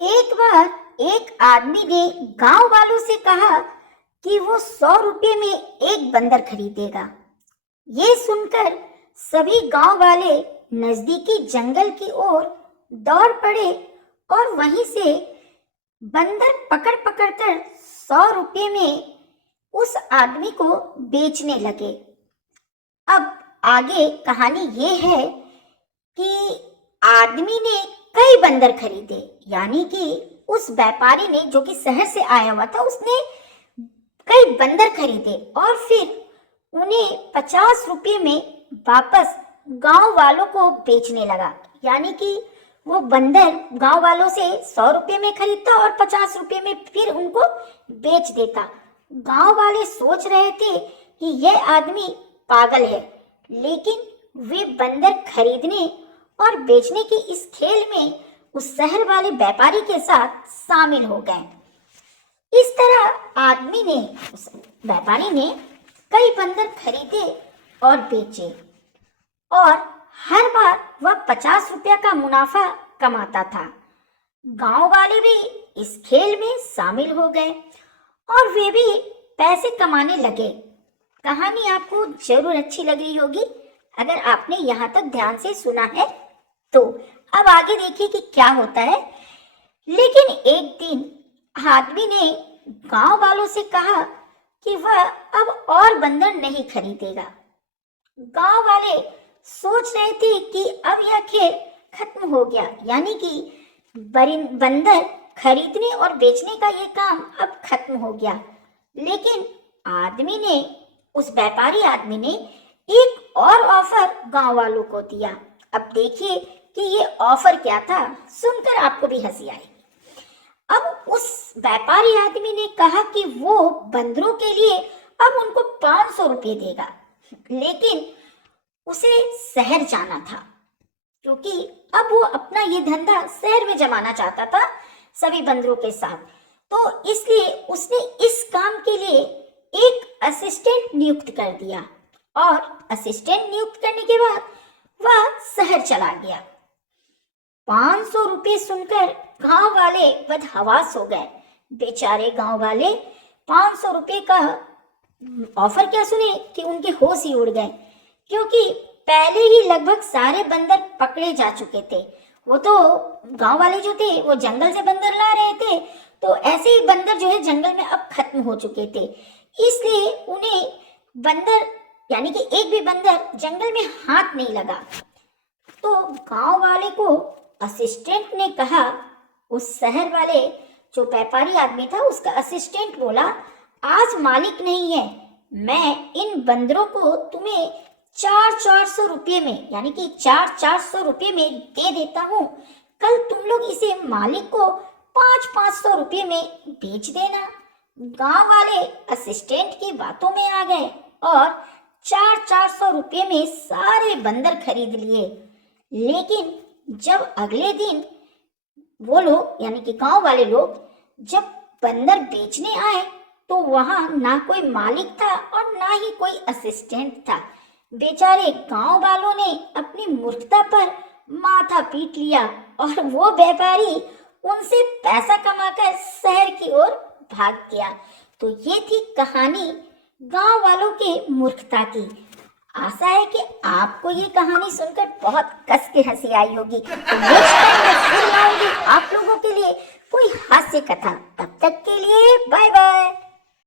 एक बार एक आदमी ने गांव वालों से कहा कि वो 100 रुपये में एक बंदर खरीदेगा। ये सुनकर सभी गांव वाले नजदीकी जंगल की ओर दौड़ पड़े और वहीं से बंदर पकड़ पकड़ कर 100 रुपये में उस आदमी को बेचने लगे। अब आगे कहानी ये है कि आदमी ने कई बंदर खरीदे, यानी कि उस व्यापारी ने जो कि शहर से आया हुआ था उसने कई बंदर खरीदे और फिर उन्हें 50 रुपये में वापस गांव वालों को बेचने लगा। यानी कि वो बंदर गांव वालों से 100 रुपये में खरीदता और 50 रुपये में फिर उनको बेच देता। गांव वाले सोच रहे थे कि यह आदमी पागल है, लेकिन वे बंदर खरीदने और बेचने के इस खेल में उस शहर वाले व्यापारी के साथ शामिल हो गए। इस तरह आदमी ने, उस व्यापारी ने कई बंदर खरीदे और बेचे और हर बार वह 50 रुपया का मुनाफा कमाता था। गांव वाले भी इस खेल में शामिल हो गए और वे भी पैसे कमाने लगे। कहानी आपको जरूर अच्छी लग रही होगी अगर आपने यहाँ तक ध्यान से सुना है तो। अब आगे देखिए कि क्या होता है। लेकिन एक दिन आदमी ने गांव वालों से कहा कि वह अब और बंदर नहीं खरीदेगा। गांव वाले सोच रहे थे कि अब यह खेल खत्म हो गया, यानी कि बंदर खरीदने और बेचने का ये काम अब खत्म हो गया। लेकिन आदमी ने, उस व्यापारी आदमी ने एक और ऑफर गांव वालों को दिया। अब देखिए कि ये ऑफर क्या था, सुनकर आपको भी हंसी आएगी। अब उस व्यापारी आदमी ने कहा कि वो बंदरों के लिए अब उनको 500 रुपये देगा, लेकिन उसे शहर जाना था क्योंकि अब वो अपना ये धंधा शहर में जमाना चाहता था सभी बंदरों के साथ। तो इसलिए उसने इस काम के लिए एक असिस्टेंट नियुक्त कर दिया और असिस्टेंट नियुक्त करने के बाद वह शहर चला गया। 500 रुपये सुनकर गांव वाले बदहवास हो गए। बेचारे गांव वाले 500 रुपये का ऑफर क्या सुने कि उनके होश ही उड़ गए, क्योंकि पहले ही लगभग सारे बंदर पकड़े जा चुके थे। वो तो गांव वाले जो थे वो जंगल से बंदर ला रहे थे, तो ऐसे ही बंदर जो है जंगल में अब खत्म हो चुके थे। इसलिए उन्हें बंदर, यानी कि एक भी बंदर जंगल में हाथ नहीं लगा। तो गांव वाले को असिस्टेंट ने कहा, उस शहर वाले जो व्यापारी आदमी था उसका असिस्टेंट बोला, आज मालिक नहीं है, मैं इन बंदरों को तुम्हें 400 रुपये में, यानी कि 400 रुपये में दे देता हूँ। कल तुम लोग इसे मालिक को 500 रुपये में बेच देना। गांव वाले असिस्टेंट की बातों में आ गए और 400 रुपये में सारे बंदर खरीद लिए। लेकिन जब अगले दिन वो लोग, यानी कि गांव वाले लोग, जब बंदर बेचने आए तो वहां ना कोई मालिक था और ना ही कोई असिस्टेंट था। बेचारे गांव वालों ने अपनी मूर्खता पर माथा पीट लिया और वो व्यापारी उनसे पैसा कमाकर शहर की ओर भाग गया। तो ये थी कहानी गांव वालों के मूर्खता की। आशा है कि आपको ये कहानी सुनकर बहुत कस के हंसी आई होगी। तो नेक्स्ट टाइम मैं फिर लाऊंगी आप लोगों के लिए कोई हास्य कथा। तब तक के लिए बाय बाय।